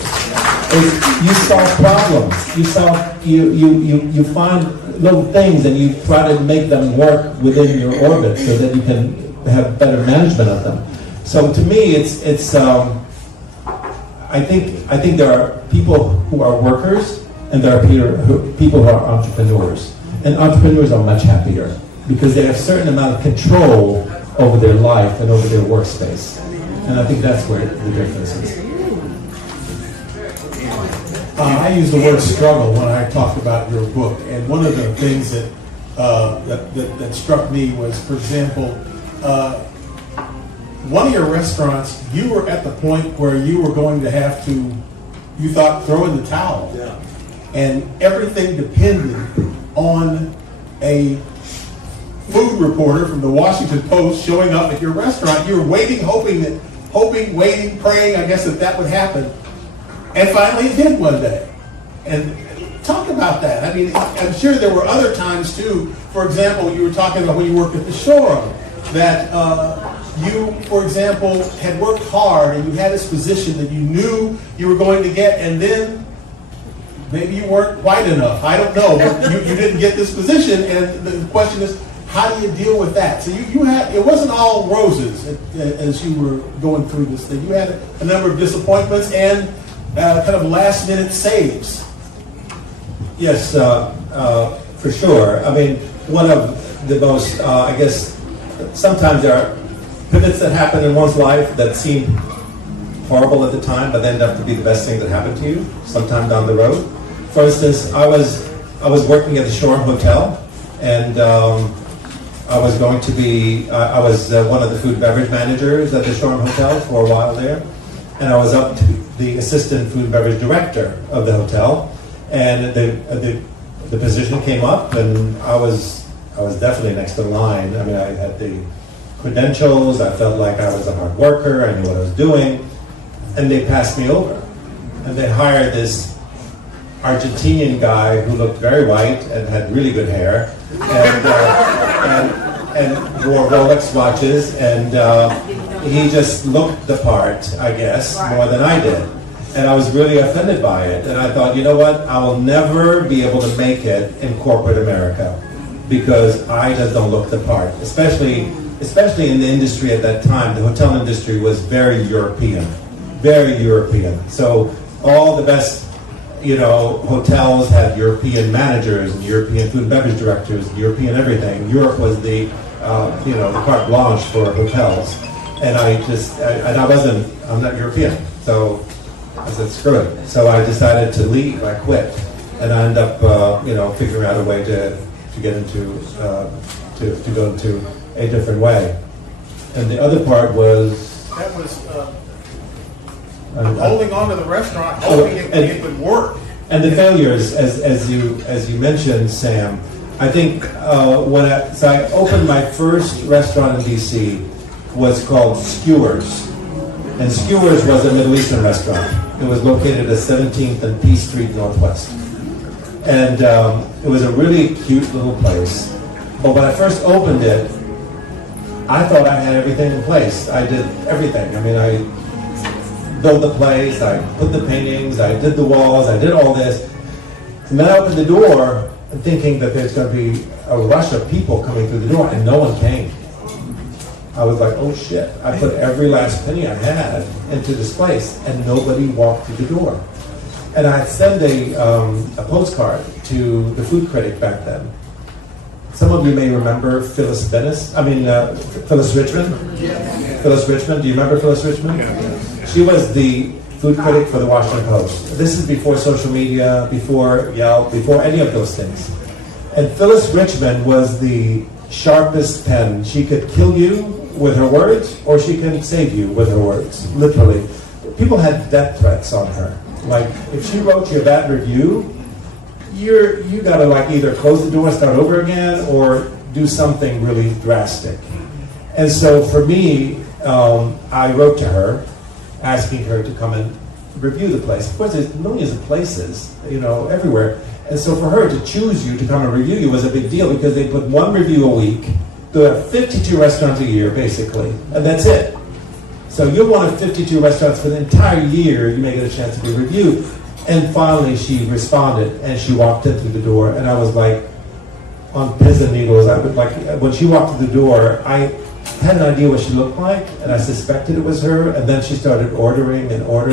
You solve problems. You find little things and you try to make them work within your orbit so that you can have better management of them. So to me, I think there are people who are workers and there are people who are entrepreneurs. And entrepreneurs are much happier because they have a certain amount of control over their life and over their workspace. And I think that's where the difference is. I use the word struggle when I talked about your book, and one of the things that struck me was, for example, one of your restaurants, you were at the point where you were going to have to, you thought, throw in the towel. Yeah. And everything depended on a food reporter from the Washington Post showing up at your restaurant. You were waiting, waiting, praying, I guess, that would happen. And finally it did one day. And talk about that. I mean, I'm sure there were other times too. For example, you were talking about when you worked at the showroom, that you, for example, had worked hard and you had this position that you knew you were going to get, and then maybe you weren't quite enough. I don't know, but you didn't get this position, and the question is, how do you deal with that? So you had, it wasn't all roses as you were going through this thing. You had a number of disappointments and kind of last minute saves. Yes, for sure. I mean, one of the most, I guess, sometimes there are pivots that happen in one's life that seem horrible at the time, but end up to be the best thing that happened to you sometime down the road. For instance, I was working at the Shoreham Hotel, and I was going to be, I was one of the food and beverage managers at the Shoreham Hotel for a while there, and I was up to the assistant food and beverage director of the hotel, and the position came up, and I was definitely next in line. I mean, I had the credentials. I felt like I was a hard worker. I knew what I was doing, and they passed me over, and they hired this Argentinian guy who looked very white and had really good hair, and wore Rolex watches, and he just looked the part, I guess, more than I did. And I was really offended by it. And I thought, you know what? I will never be able to make it in corporate America because I just don't look the part. Especially in the industry at that time, the hotel industry was very European. Very European. So all the best, hotels had European managers and European food and beverage directors, European everything. Europe was the carte blanche for hotels. And I'm not European. So I said, screw it. So I decided to leave. I quit. And I ended up, figuring out a way to get into, to go into a different way. And the other part was... That was holding on to the restaurant, hoping it would work. And the failures, as you mentioned, Sam, I think so I opened my first restaurant in D.C. was called Skewers. And Skewers was a Middle Eastern restaurant. It was located at 17th and P Street Northwest. And it was a really cute little place. But when I first opened it, I thought I had everything in place. I did everything. I mean, I built the place, I put the paintings, I did the walls, I did all this. And then I opened the door thinking that there's going to be a rush of people coming through the door, and no one came. I was like, oh shit, I put every last penny I had into this place, and nobody walked through the door. And I sent a postcard to the food critic back then. Some of you may remember Phyllis Richmond. Yeah. Phyllis Richmond, do you remember Phyllis Richmond? Yeah. She was the food critic for the Washington Post. This is before social media, before Yelp, before any of those things. And Phyllis Richmond was the sharpest pen. She could kill you with her words, or she can save you with her words, literally. People had death threats on her. Like, if she wrote you a bad review, you gotta either close the door and start over again, or do something really drastic. And so for me, I wrote to her, asking her to come and review the place. Of course, there's millions of places, everywhere. And so for her to choose you to come and review you was a big deal, because they put one review a week. There are 52 restaurants a year, basically, and that's it. So you're one of 52 restaurants for the entire year. You may get a chance to be reviewed. And finally, she responded, and she walked in through the door, and I was like on pins and needles. I would when she walked through the door, I had an idea what she looked like, and I suspected it was her. And then she started ordering, and I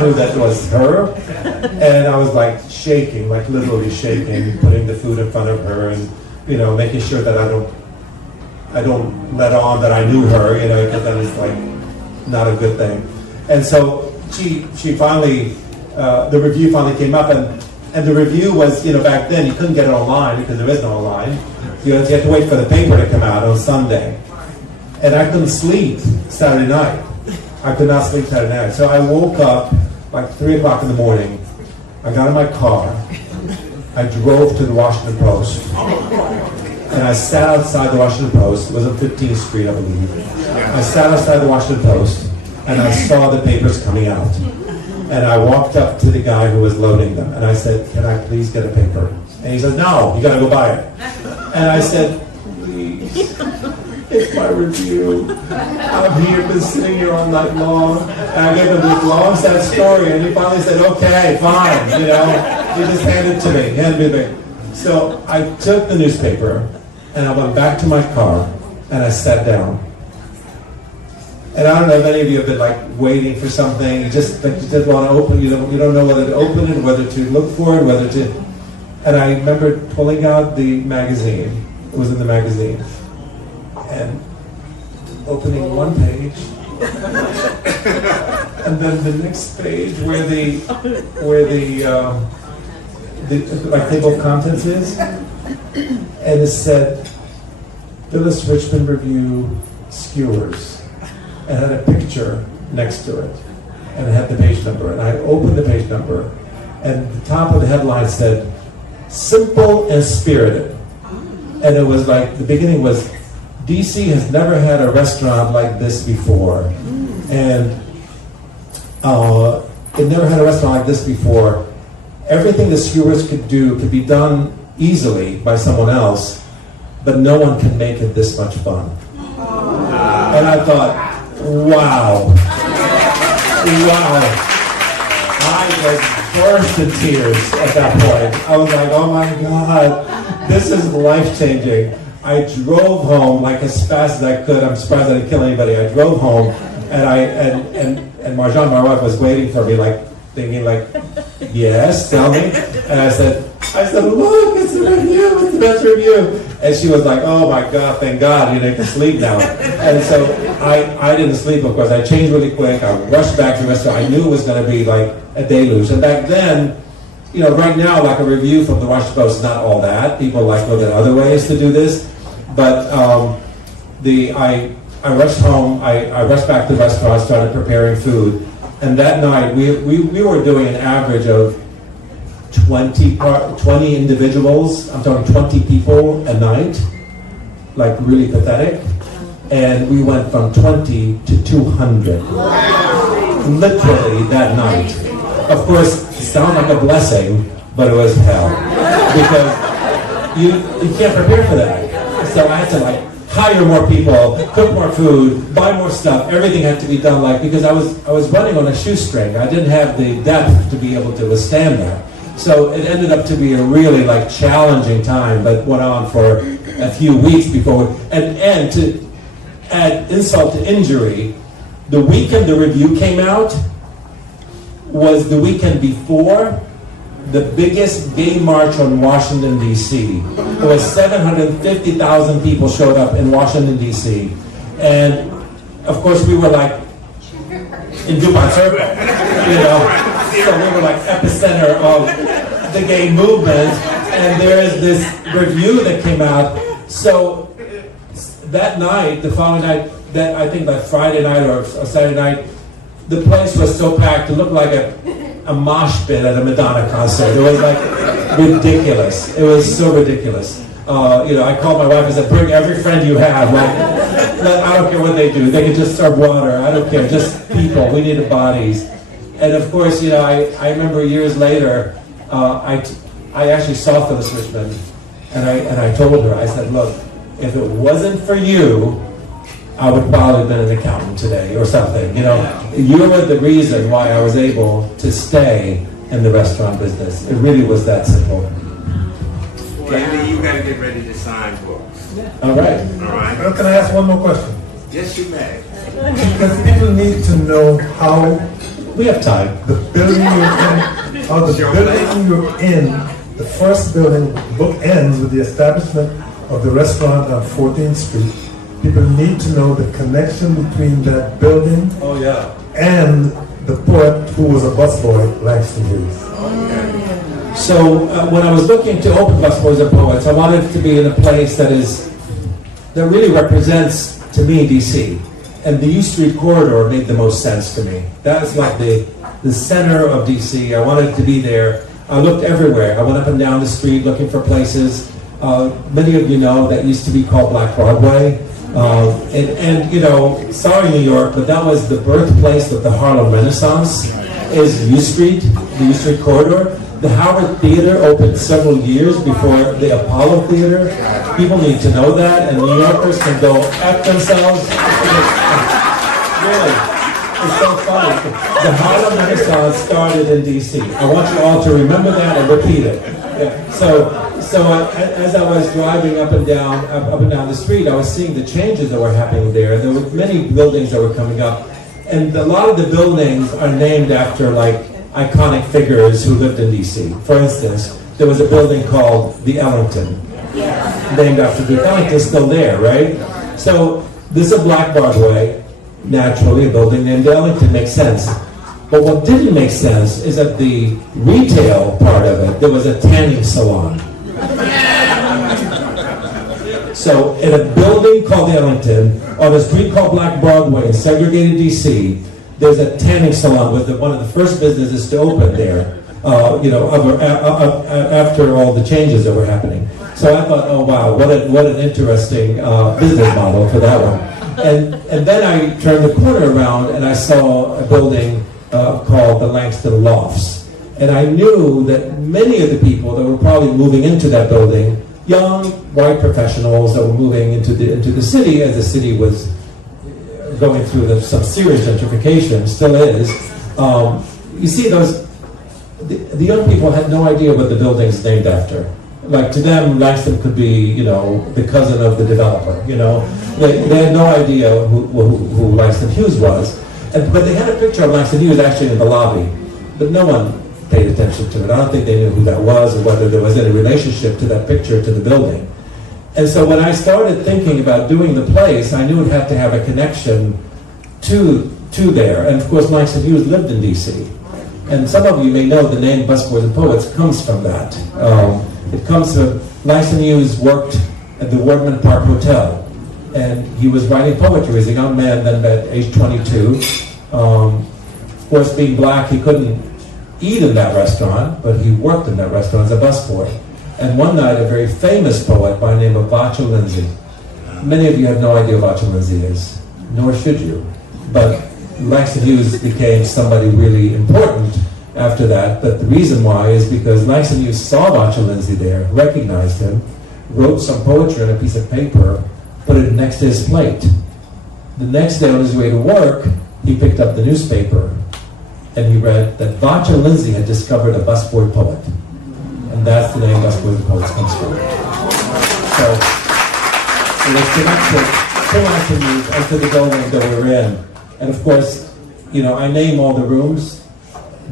knew that was her. And I was shaking, literally shaking, putting the food in front of her, and making sure that I don't let on that I knew her, because that is not a good thing. And so she finally, the review finally came up, and the review was, back then you couldn't get it online because there is no online. You had to wait for the paper to come out on Sunday. And I couldn't sleep Saturday night. I could not sleep Saturday night. So I woke up 3 o'clock in the morning. I got in my car. I drove to the Washington Post. And I sat outside the Washington Post. It was on 15th Street, I believe. I sat outside the Washington Post, and I saw the papers coming out. And I walked up to the guy who was loading them, and I said, can I please get a paper? And he said, no, you got to go buy it. And I said, please, it's my review. I'm here, been sitting here all night long. And I gave him this long, sad story, and he finally said, okay, fine, He just handed it to me, handed me the thing. So I took the newspaper, and I went back to my car, and I sat down. And I don't know if any of you have been waiting for something. You just want to open. You don't know whether to open it, whether to look for it, whether to. And I remember pulling out the magazine. It was in the magazine, and opening one page, and then the next page where the table of contents is, and it said Phyllis Richmond Review Skewers. And had a picture next to it. and it had the page number. And I opened the page number, and the top of the headline said, "Simple and Spirited." And it was like, the beginning was, DC has never had a restaurant like this before. And it never had a restaurant like this before. Everything the stewards could do could be done easily by someone else, but no one can make it this much fun. And I thought, wow. I was burst in tears at that point. I was like, oh my God, this is life-changing. I drove home like as fast as I could. I'm surprised I didn't kill anybody. I drove home, and Marjan, my wife, was waiting for me, like thinking, like, yes, tell me. And I said, look, it's the review, it's the best review. And she was like, oh my God, thank God, you can sleep now. And so I didn't sleep, of course. I changed really quick. I rushed back to the restaurant. I knew it was going to be like a deluge. And back then, right now, like a review from the Washington Post is not all that. People like look at other ways to do this. But I rushed home. I rushed back to the restaurant, started preparing food. And that night, we were doing an average of 20 individuals. I'm talking 20 people a night, like really pathetic. And we went from 20 to 200, literally that night. Of course, it sounded like a blessing, but it was hell, because you can't prepare for that. So I had to hire more people, cook more food, buy more stuff. Everything had to be done because I was running on a shoestring. I didn't have the depth to be able to withstand that. So it ended up to be a really challenging time, but went on for a few weeks before. And to add insult to injury, the weekend the review came out was the weekend before the biggest gay march on Washington, D.C. There was 750,000 people showed up in Washington, D.C. And, of course, we were in DuPont Circle, So we were epicenter of the gay movement. And there is this review that came out. So that night, the following night, that I think by Friday night or Saturday night, the place was so packed, it looked like a mosh pit at a Madonna concert. It was ridiculous. It was so ridiculous. I called my wife and said, bring every friend you have. I don't care what they do. They can just serve water. I don't care. Just people. We needed bodies. And of course, I remember years later, I actually saw Phyllis Richmond, and I told her, I said, look, if it wasn't for you, I would probably have been an accountant today or something. You were the reason why I was able to stay in the restaurant business. It really was that simple. Andy, you got to get ready to sign books. All right. All right. Well, can I ask one more question? Yes, you may. Because people need to know how We have time. the building you're in, the first building, book ends with the establishment of the restaurant on 14th Street. People need to know the connection between that building and the poet who was a busboy, Langston Hughes. So when I was looking to open Busboys and Poets, I wanted it to be in a place that really represents, to me, DC. And the U Street corridor made the most sense to me. That is the center of DC. I wanted it to be there. I looked everywhere. I went up and down the street looking for places. Many of you know that used to be called Black Broadway. Sorry New York, but that was the birthplace of the Harlem Renaissance, is U Street, the U Street corridor. The Howard Theater opened several years before the Apollo Theater. People need to know that, and New Yorkers can go F themselves. Really, it's so funny. The Harlem Renaissance started in D.C. I want you all to remember that and repeat it. Yeah. So as I was driving up and down the street, I was seeing the changes that were happening there. There were many buildings that were coming up, and a lot of the buildings are named after iconic figures who lived in D.C. For instance, there was a building called the Ellington, named after the Ellington, still there, right? So this is a Black Broadway, naturally a building named the Ellington makes sense. But what didn't make sense is that the retail part of it, there was a tanning salon. So in a building called the Ellington, on a street called Black Broadway in segregated D.C., there's a tanning salon, was one of the first businesses to open there, after all the changes that were happening. So I thought, oh wow, what an interesting business model for that one. And then I turned the corner around and I saw a building called the Langston Lofts. And I knew that many of the people that were probably moving into that building, young white professionals that were moving into the city, as the city was going through some serious gentrification, still is. You see, the young people had no idea what the building's named after. Like, to them, Langston could be, the cousin of the developer. They had no idea who Langston Hughes was. But they had a picture of Langston Hughes actually in the lobby, but no one paid attention to it. I don't think they knew who that was or whether there was any relationship to that picture to the building. And so when I started thinking about doing the place, I knew it had to have a connection to there. And of course, Langston Hughes lived in D.C. And some of you may know the name Busboys and Poets comes from that. It comes from Langston Hughes worked at the Wardman Park Hotel, and he was writing poetry as a young man, then at age 22. Of course, being black, he couldn't eat in that restaurant, but he worked in that restaurant as a busboy. And one night, a very famous poet by the name of Vacha Lindsay. Many of you have no idea who Vacha Lindsay is, nor should you. But Langston Hughes became somebody really important after that. But the reason why is because Langston Hughes saw Vacha Lindsay there, recognized him, wrote some poetry on a piece of paper, put it next to his plate. The next day on his way to work, he picked up the newspaper and he read that Vacha Lindsay had discovered a busboy poet. And that's the name Busboys and Poets comes from. So it's connected to Langston Hughes and to the building that we're in. And of course, I name all the rooms,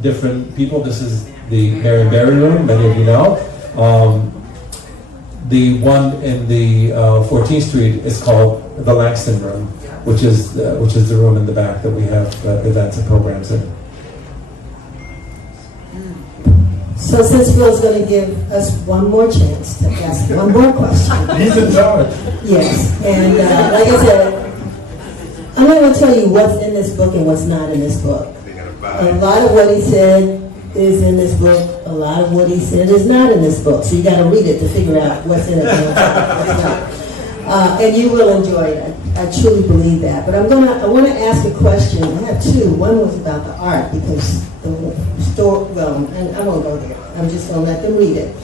different people. This is the Marion Barry room, many of you know. The one in the 14th Street is called the Langston Room, which is the room in the back that we have events and programs in. So since Phil's going to give us one more chance to ask one more question. He's in charge. Yes, and like I said, I'm not going to tell you what's in this book and what's not in this book. A lot of what he said is in this book. A lot of what he said is not in this book. So you got to read it to figure out what's in it and what's not. And you will enjoy it. I truly believe that. But I want to ask a question. I have two. One was about the art because the store. Well, and I won't go there. I'm just going to let them read it.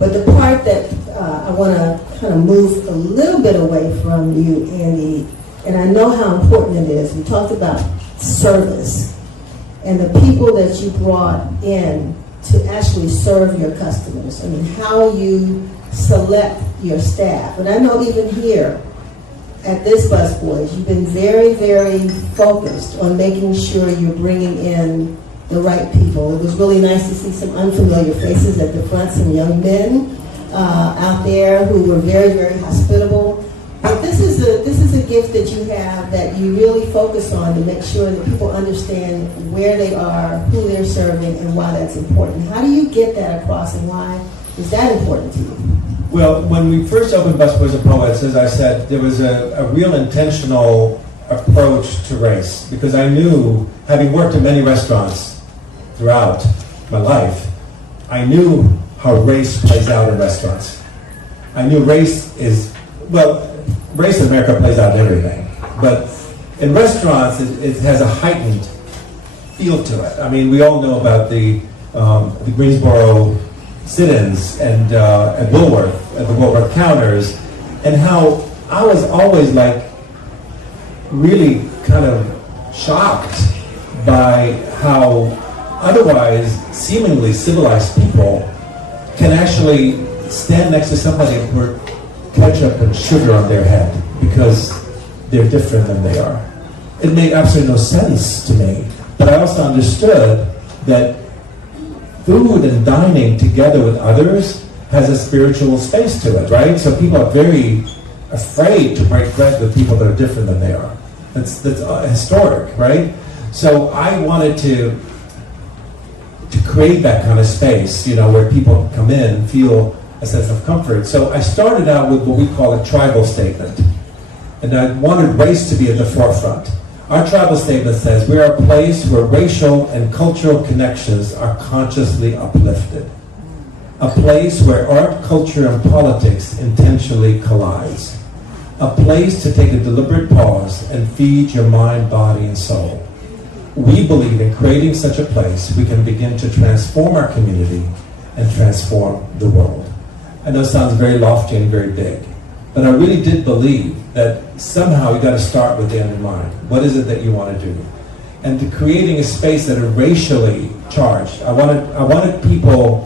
But the part that I want to kind of move a little bit away from you, Andy, and I know how important it is. We talked about service and the people that you brought in to actually serve your customers. I mean, how you select your staff. And I know even here at this Busboys, you've been very, very focused on making sure you're bringing in the right people. It was really nice to see some unfamiliar faces at the front, some young men out there who were very, very hospitable. But this is a gift that you have that you really focus on to make sure that people understand where they are, who they're serving, and why that's important. How do you get that across, and why is that important to you? Well, when we first opened Busboys and Poets, as I said, there was a real intentional approach to race, because I knew, having worked in many restaurants throughout my life, I knew how race plays out in restaurants. I knew race in America plays out in everything, but in restaurants it has a heightened feel to it. I mean, we all know about the Greensboro sit-ins and at Woolworth, at the Woolworth counters, and how I was always really kind of shocked by how otherwise seemingly civilized people can actually stand next to somebody and pour ketchup and sugar on their head because they're different than they are. It made absolutely no sense to me, but I also understood that food and dining together with others has a spiritual space to it, right? So people are very afraid to break bread with people that are different than they are. That's historic, right? So I wanted to create that kind of space, where people come in and feel a sense of comfort. So I started out with what we call a tribal statement. And I wanted race to be at the forefront. Our travel statement says, we are a place where racial and cultural connections are consciously uplifted. A place where art, culture, and politics intentionally collides. A place to take a deliberate pause and feed your mind, body, and soul. We believe in creating such a place, we can begin to transform our community and transform the world. I know it sounds very lofty and very big, but I really did believe that somehow you got to start with the end in mind. What is it that you want to do? And to creating a space that are racially charged. I wanted people,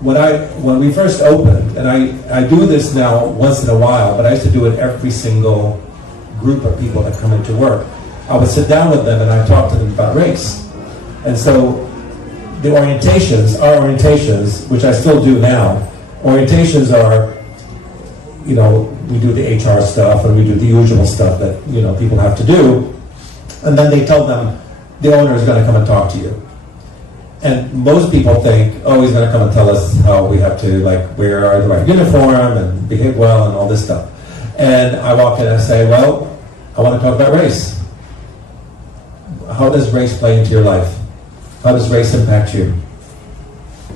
when we first opened, and I do this now once in a while, but I used to do it every single group of people that come into work. I would sit down with them and I talk to them about race. And so the orientations, our orientations, which I still do now, orientations are, you know, we do the HR stuff and we do the usual stuff that, you know, people have to do. And then they tell them, the owner is going to come and talk to you. And most people think, oh, he's going to come and tell us how we have to, like, wear the right uniform and behave well and all this stuff. And I walk in and I say, well, I want to talk about race. How does race play into your life? How does race impact you?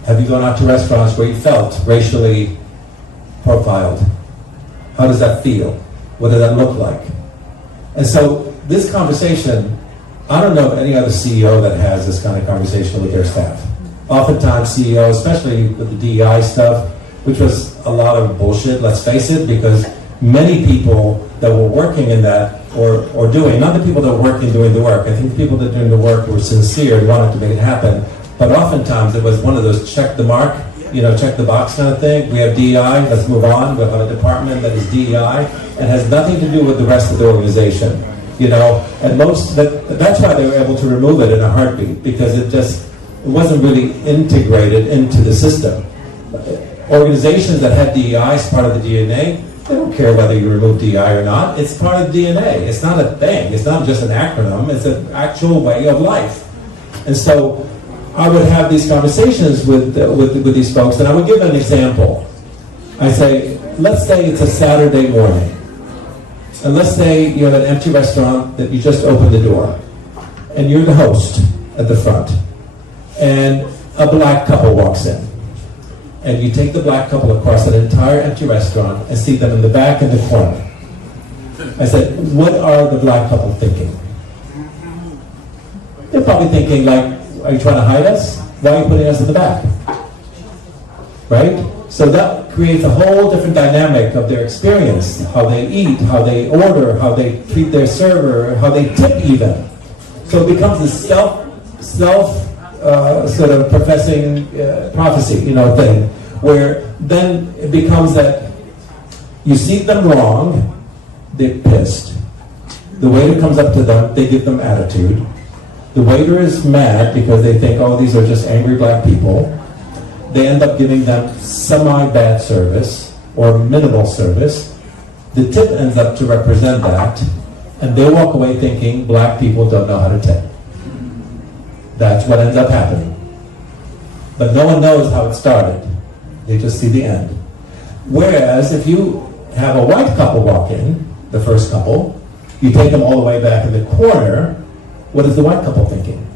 Have you gone out to restaurants where you felt racially profiled? How does that feel? What does that look like? And so this conversation, I don't know of any other CEO that has this kind of conversation with their staff. Oftentimes CEOs, especially with the DEI stuff, which was a lot of bullshit, let's face it, because many people that were working in that or doing, not the people that were working doing the work, I think the people that were doing the work were sincere and wanted to make it happen, but oftentimes it was one of those check the mark, you know, check the box kind of thing. We have DEI, let's move on. We have a department that is DEI and has nothing to do with the rest of the organization. You know, and that's why they were able to remove it in a heartbeat, because it wasn't really integrated into the system. Organizations that had DEI as part of the DNA, they don't care whether you remove DEI or not. It's part of DNA. It's not a thing. It's not just an acronym. It's an actual way of life. And so I would have these conversations with these folks, and I would give an example. I say, let's say it's a Saturday morning. And let's say you have an empty restaurant that you just opened the door, and you're the host at the front, and a black couple walks in, and you take the black couple across that entire empty restaurant and see them in the back in the corner. I said, what are the black couple thinking? They're probably thinking like, are you trying to hide us? Why are you putting us in the back? Right? So that creates a whole different dynamic of their experience, how they eat, how they order, how they treat their server, how they tip even. So it becomes a self sort of professing prophecy, you know, thing, where then it becomes that you see them wrong, they're pissed. The waiter comes up to them, they give them attitude. The waiter is mad because they think, oh, these are just angry black people. They end up giving them semi-bad service or minimal service. The tip ends up to represent that, and they walk away thinking black people don't know how to tip. That's what ends up happening. But no one knows how it started. They just see the end. Whereas if you have a white couple walk in, the first couple, you take them all the way back in the corner, what is the white couple thinking?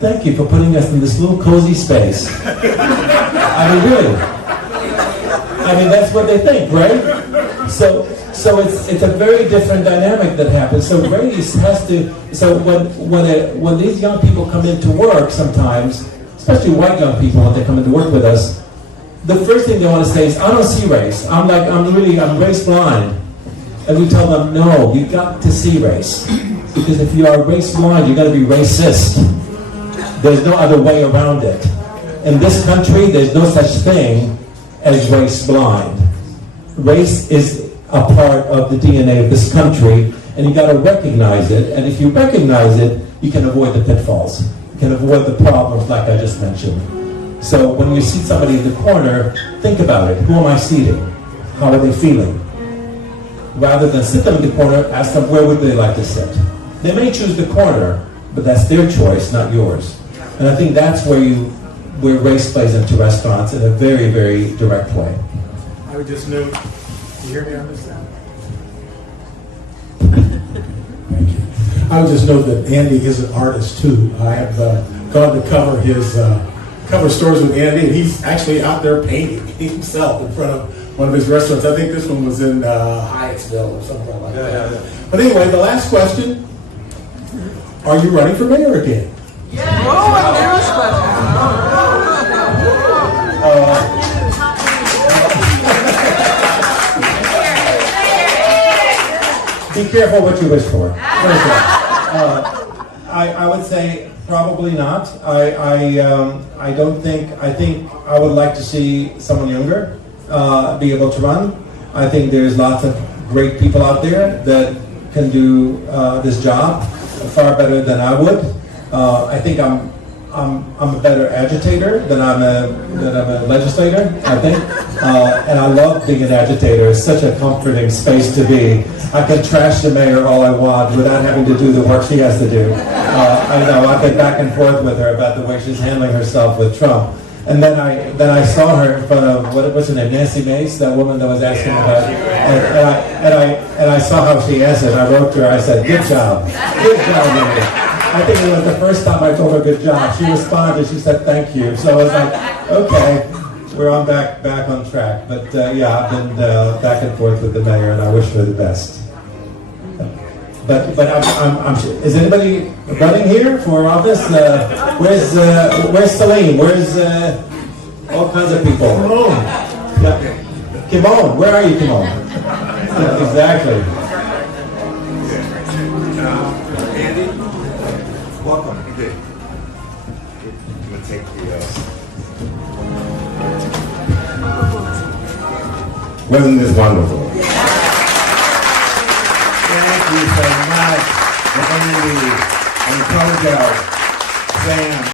Thank you for putting us in this little cozy space. I mean, really. I mean, that's what they think, right? So it's a very different dynamic that happens. So race has to. So when these young people come into work, sometimes, especially white young people, when they come into work with us, the first thing they want to say is, "I don't see race. I'm race blind," and we tell them, "No, you got to see race, because if you are race blind, you got to be racist." There's no other way around it. In this country, there's no such thing as race blind. Race is a part of the DNA of this country, and you got to recognize it. And if you recognize it, you can avoid the pitfalls. You can avoid the problems like I just mentioned. So when you see somebody in the corner, think about it. Who am I seating? How are they feeling? Rather than sit them in the corner, ask them where would they like to sit. They may choose the corner, but that's their choice, not yours. And I think that's where race plays into restaurants in a very, very direct way. I would just note, you hear me on this I would just note that Andy is an artist too. I have gone to cover his cover stories with Andy, and he's actually out there painting himself in front of one of his restaurants. I think this one was in Hyattsville or something like that. Yeah. But anyway, the last question: are you running for mayor again? Be careful what you wish for. I would say probably not. I don't think. I think I would like to see someone younger be able to run. I think there's lots of great people out there that can do this job far better than I would. I think I'm a better agitator than I'm a legislator, I think. And I love being an agitator. It's such a comforting space to be. I can trash the mayor all I want without having to do the work she has to do. I know, I get back and forth with her about the way she's handling herself with Trump. And then I saw her in front of, what's her name, Nancy Mace, that woman that was asking about, and I saw how she answered. I wrote to her, I said, good job, Nancy. I think it was the first time I told her good job. She responded, she said thank you. So I was like, okay, we're on back on track. But yeah, I've been back and forth with the mayor, and I wish her the best. But I'm is anybody running here for office? Where's Celine? Where's all kinds of people? Kimon. Yeah. Kimon, where are you, Kimon? Yeah, exactly. Andy, welcome. You did. I'm gonna take the. Wasn't this wonderful? Thank you so much, Andy and Kojo, Sam.